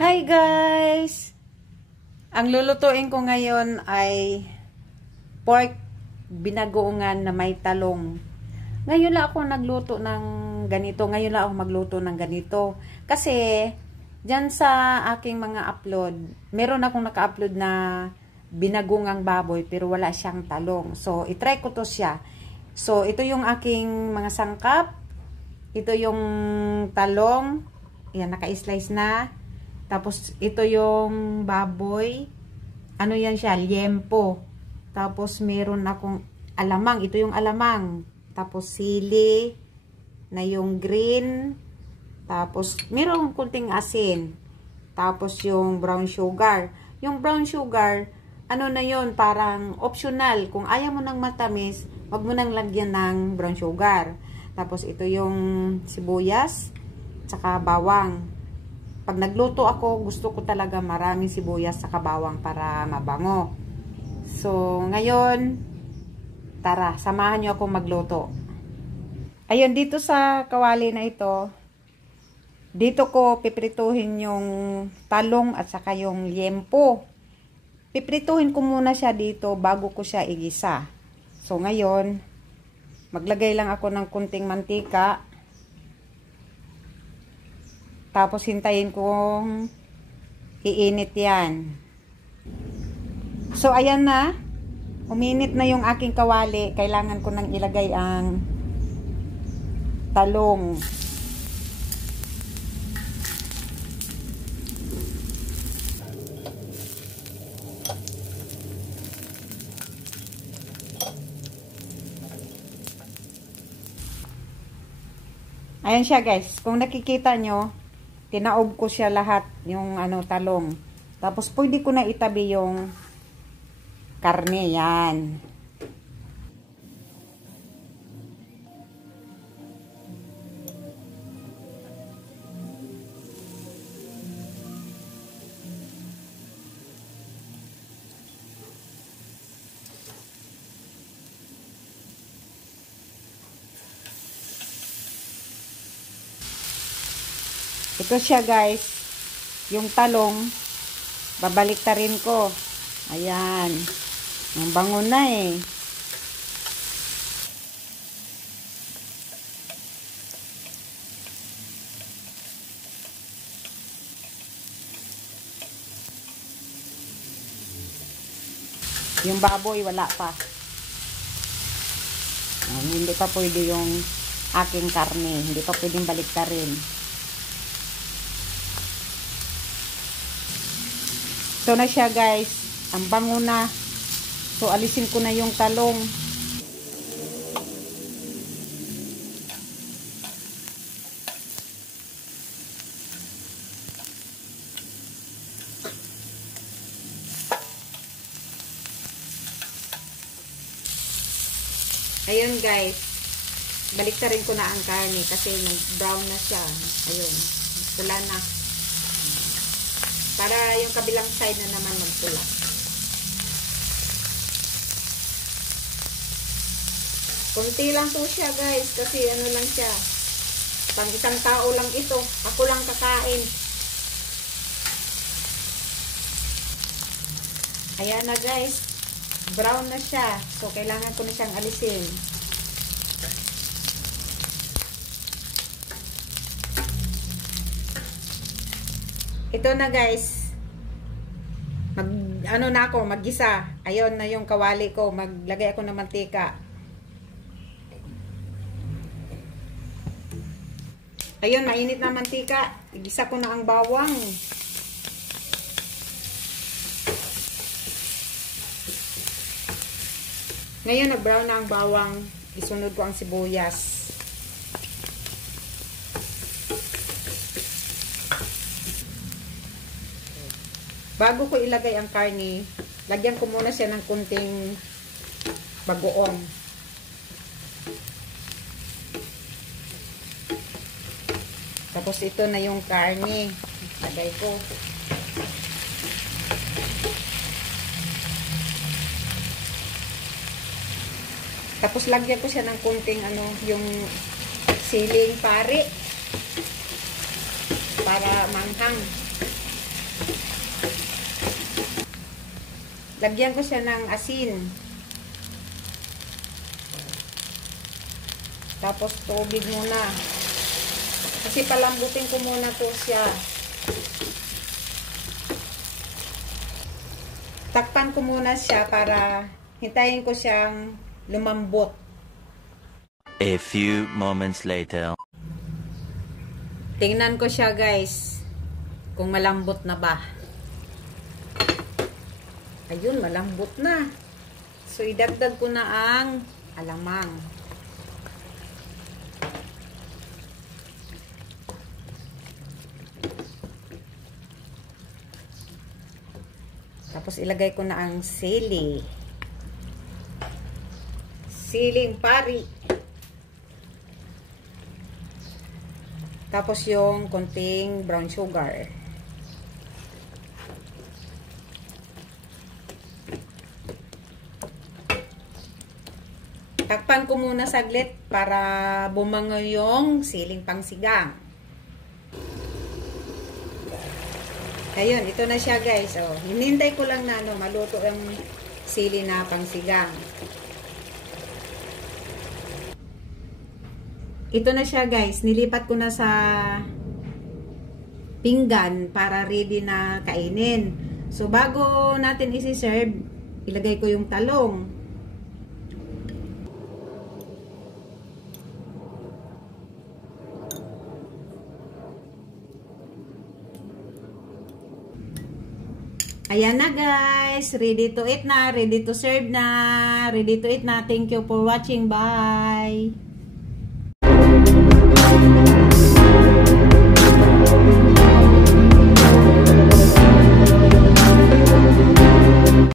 Hi guys! Ang lulutuin ko ngayon ay pork binagoongan na may talong. Ngayon lang ako nagluto ng ganito. Ngayon lang ako magluto ng ganito. Kasi dyan sa aking mga upload, meron akong naka-upload na binagungang baboy pero wala siyang talong. So, itry ko to siya. So, ito yung aking mga sangkap. Ito yung talong. Yan, naka-slice na. Tapos, ito yung baboy. Ano yan siya? Liempo. Tapos, meron akong alamang. Ito yung alamang. Tapos, sili na yung green. Tapos, meron kunting asin. Tapos, yung brown sugar. Yung brown sugar, ano na yun? Parang optional. Kung ayaw mo ng matamis, wag mo nang lagyan ng brown sugar. Tapos, ito yung sibuyas. Tsaka bawang. Pag nagluto ako, gusto ko talaga maraming sibuyas sa bawang para mabango. So, ngayon, tara, samahan nyo ako magluto. Ayun, dito sa kawali na ito, dito ko piprituhin yung talong at saka yung liempo. Piprituhin ko muna siya dito bago ko siya igisa. So, ngayon, maglagay lang ako ng kunting mantika. Tapos, hintayin kong iinit yan. So, ayan na. Uminit na yung aking kawali. Kailangan ko nang ilagay ang talong. Ayan siya guys. Kung nakikita nyo, tinaob ko siya lahat yung talong. Tapos pwede ko na itabi yung karne yan. Ito siya guys, yung talong, babaliktarin ko. Ayan, ang bango na eh. Yung baboy, wala pa. Hindi pa pwede yung aking karne, hindi pa pwedeng baliktarin. Ito na siya guys. Ang bango na. So, alisin ko na yung talong. Ayun guys. Baliktarin ko na ang karne kasi nag-brown na siya. Ayun. Pula na. Para yung kabilang side na naman magpula. Kunti lang to siya guys. Kasi ano lang siya. Pang isang tao lang ito. Ako lang kakain. Ayan na guys. Brown na siya. So kailangan ko na siyang alisin. Ito na guys. Maggisa. Ayun na yung kawali ko. Maglagay ako ng mantika. Ayun, mainit na mantika. Igisa ko na ang bawang. Ngayon, nag-brown na ang bawang. Isunod ko ang sibuyas. Bago ko ilagay ang karne, lagyan ko muna siya ng kunting bagoong. Tapos ito na yung karne. Lagay ko. Tapos lagyan ko siya ng kunting yung siling pari para manghang. lagyan ko siya ng asin. Tapos tubig muna. Kasi palambutin ko muna to siya. Takpan ko muna siya para hintayin ko siyang lumambot. A few moments later. Tingnan ko siya guys, kung malambot na ba. Ayun, malambot na. So, idagdag ko na ang alamang. Tapos, ilagay ko na ang sili. Siling pari. Tapos, yung konting brown sugar. Takpan ko muna saglit para bumango yung siling pangsigang. Ayun, ito na siya guys. Oh, hinintay ko lang na maluto yung sili na pangsigang. Ito na siya guys. Nilipat ko na sa pinggan para ready na kainin. So, bago natin isi-serve, ilagay ko yung talong. Ayan na guys, ready to eat na, ready to serve na, ready to eat na. Thank you for watching. Bye!